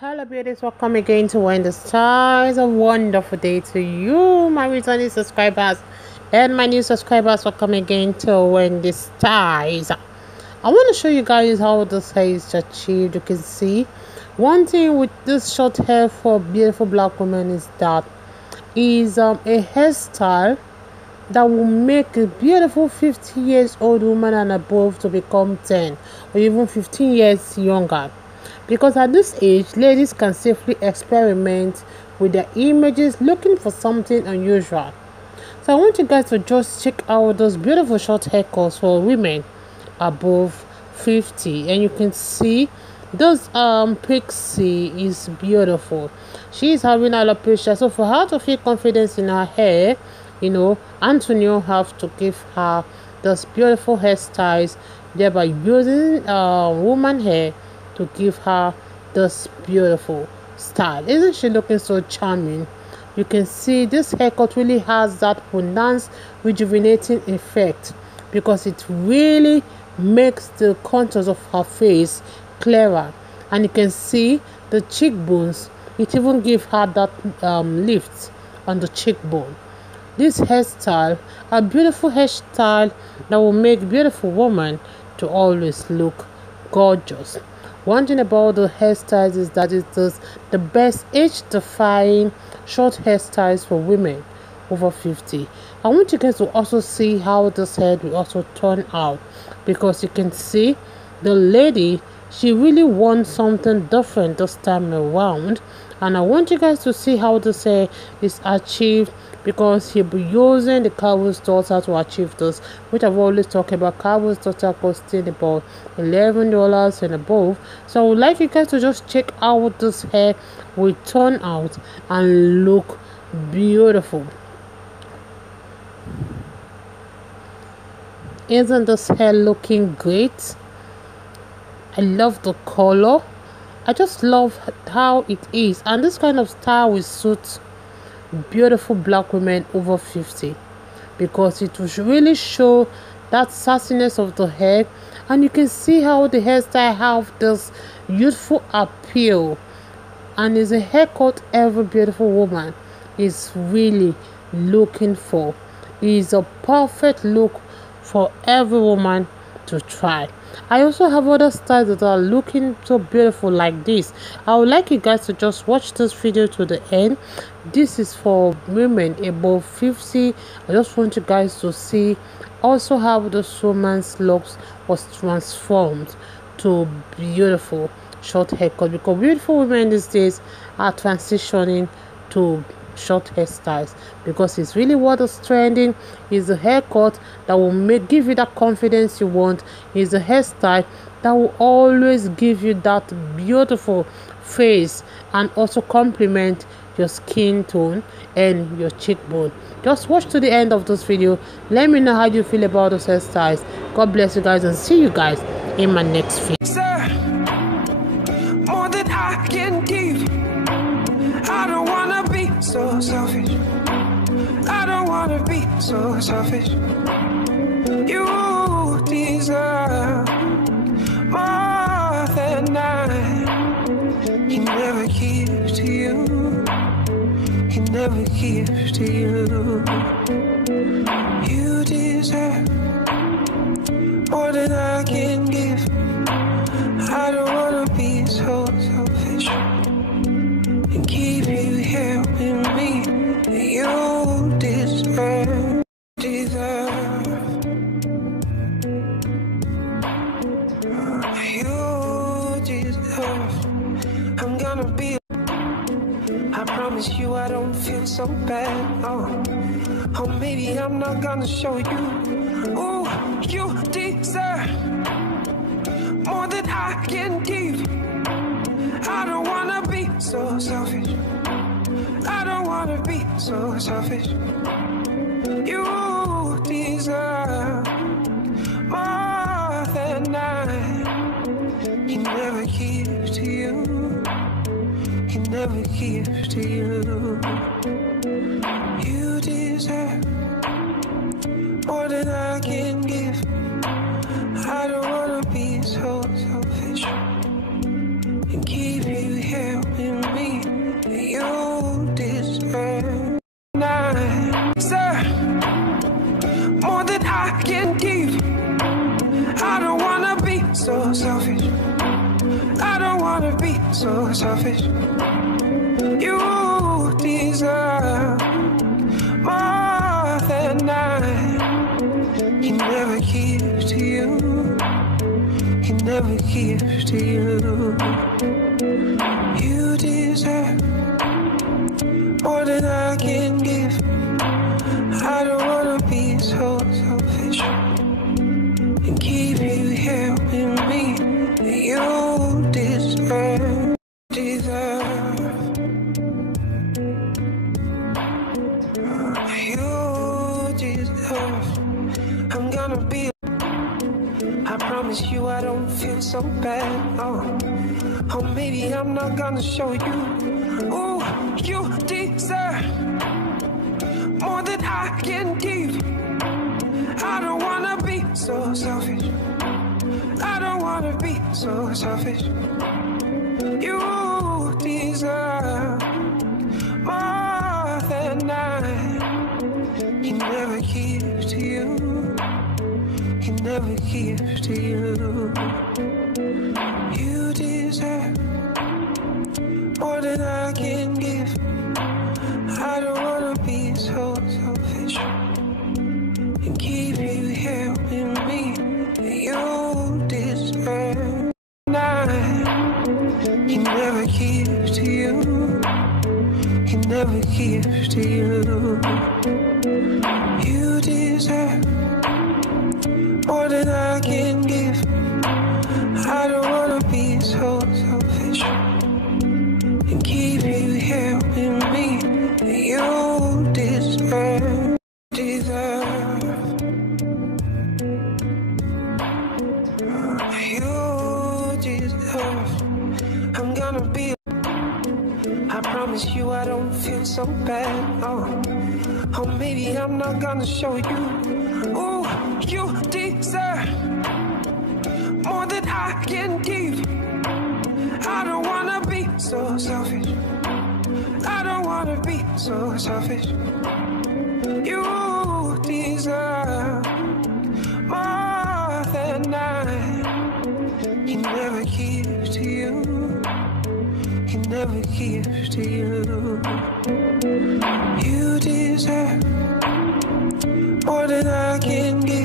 Hello beauties, welcome again to Wendy Styles. A wonderful day to you, my returning subscribers and my new subscribers. Welcome again to Wendy Styles. I want to show you guys how this hair is achieved. You can see one thing with this short hair for beautiful black women is that is a hairstyle that will make a beautiful 50 years old woman and above to become 10 or even 15 years younger. Because at this age, ladies can safely experiment with their images looking for something unusual. So I want you guys to just check out those beautiful short haircuts for women above 50. And you can see this pixie is beautiful. She is having alopecia. So for her to feel confidence in her hair, Antonio have to give her those beautiful hairstyles, thereby using woman hair to give her this beautiful style. Isn't she looking so charming? You can see this haircut really has that pronounced rejuvenating effect because it really makes the contours of her face clearer, and you can see the cheekbones. It even gives her that lift on the cheekbone. This hairstyle, a beautiful hairstyle that will make beautiful woman to always look gorgeous. One thing about the hairstyles is that it is the best age-defying short hairstyles for women over 50. I want you guys to also see how this hair will also turn out, because you can see the lady, she really wants something different this time around. And I want you guys to see how this hair is achieved, because he'll be using the cowboy's daughter to achieve this, which I've always talked about. Cowboy's daughter costing about $11 and above. So I would like you guys to just check out this hair will turn out and look beautiful. Isn't this hair looking great? I love the color. I just love how it is, and this kind of style will suit beautiful black women over 50, because it will really show that sassiness of the hair, and you can see how the hairstyle have this youthful appeal, and is a haircut every beautiful woman is really looking for. It is a perfect look for every woman to try. I also have other styles that are looking so beautiful like this. I would like you guys to just watch this video to the end. This is for women above 50. I just want you guys to see also how this woman's looks was transformed to beautiful short haircut, because beautiful women these days are transitioning to short hairstyles, because it's really what is trending. Is a haircut that will give you that confidence you want. Is a hairstyle that will always give you that beautiful face and also complement your skin tone and your cheekbone. Just watch to the end of this video. Let me know how you feel about those hairstyles. God bless you guys, and see you guys in my next video. More than I can give. I don't wanna be so selfish. I don't wanna be so selfish. You deserve more than I can never give to you. Can never give to you. You deserve more than I can give. I don't wanna be so selfish and keep you here with me. You deserve, you deserve. I'm gonna be, I promise you I don't feel so bad. Oh, maybe I'm not gonna show you. Oh, you deserve more than I can give. I don't wanna be so selfish. I don't wanna be so selfish. You deserve more than I can never give to you. Can never give to you. You deserve more than I can give. I don't wanna be so selfish and keep you here. be so selfish. You deserve more than I can never give to you. Can never give to you. You deserve more than I can give. I don't wanna be so selfish and keep you here with me. You deserve, deserve. You deserve. I'm gonna be. I promise you I don't feel so bad. Oh, maybe I'm not gonna show you. Ooh, you deserve more than I can give. I don't wanna be so selfish. I don't wanna be so selfish. You deserve more than I can never give to you. Can never give to you. You deserve more than I can give. I don't wanna be so selfish and keep you here with me. You deserve. I can never give to you. Can never give to you. You deserve more than I can give. I don't wanna be so selfish and keep you here with me. You deserve, deserve. You deserve. I'm gonna be. I promise you I don't feel so bad. Oh, maybe I'm not gonna show you. Ooh, you deserve more than I can give. I don't wanna be so selfish. I don't wanna be so selfish. You deserve more than I can never give to you. Can never give to you. You deserve more than I can give.